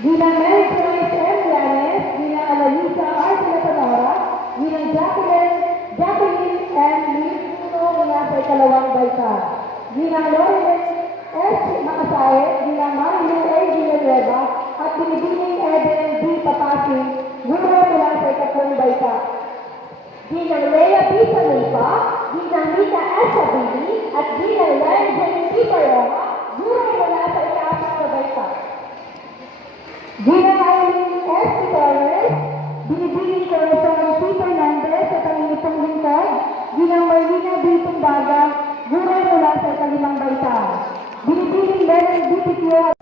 Bilang Mary Joyce M. Llanes, bilang Analisa R. Talatanora, bilang Jacqueline M. Lino mula sa ikalawang baita. Bilang Lauren S. Makasae, bilang Marilu A. Villanueva, at binibining Eden D. Papasi, guro mula sa ikatlong baita. Bilang Lea P. Salupa, bilang Rita S. Sabini, at bilang Len P. Paroma, guro mula sa ikatlong na baita. Bilang Aileen S. Torres, binibining Corazon P. Fernandez at ang itong lingkod, bilang Marlina B. Tumbaga, guro mula sa ikalimang baita. Binibining Lennon B. Pitio.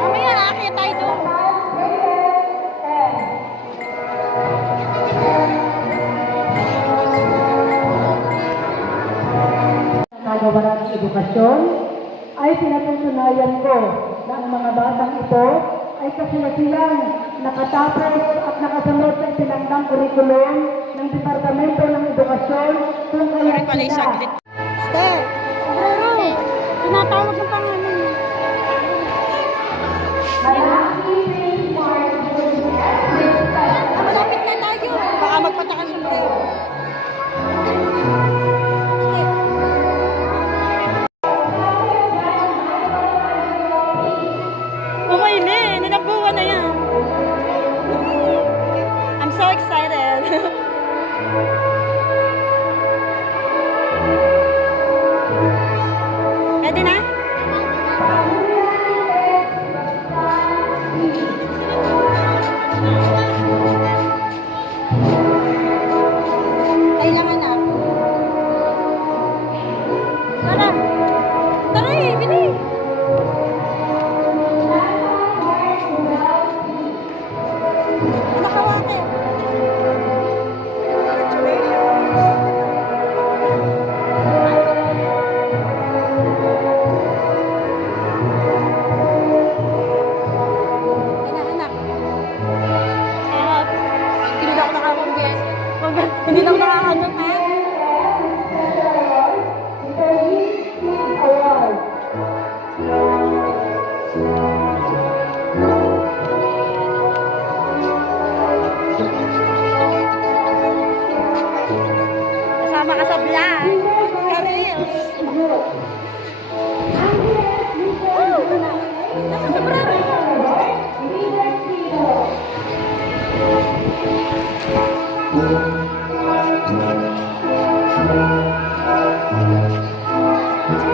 Mamaya nakakita tayo doon. Nagawa ng edukasyon ay pinatutunayan ko na ang mga batang ito ay kasilasilang nakatapos at nakasunod sa itinangdang kurikulum ng Departamento ng Edukasyon kung kaya sila. Step! Brero! Tinatawag ng pangalan niya. Malaki smart Malapit na tayo. Baka magpatakan sa brero. Umayle! Ninabuhan na yan. I'm so excited. Ready na? Kailangan na. Tara! Tara eh! Bili! Nakawate! Hindi na ako nakakagod, ha? Kasama ka sa vlog. Ka-reels. Nasa sobrero.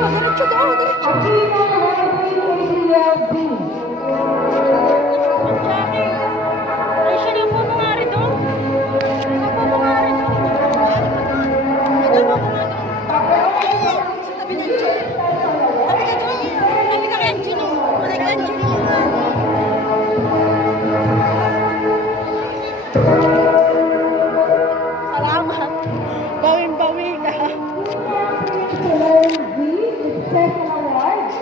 Diretso daw, diretso. Jackie, ay siya lang po mga rito. Ano po mga rito? Ano po mga rito? Sa tabi ng Diyo. Tabi ka Diyo. Tabi ka kay Diyo. Tabi ka Diyo. Salamat. Bawing-bawi ka. Special Award,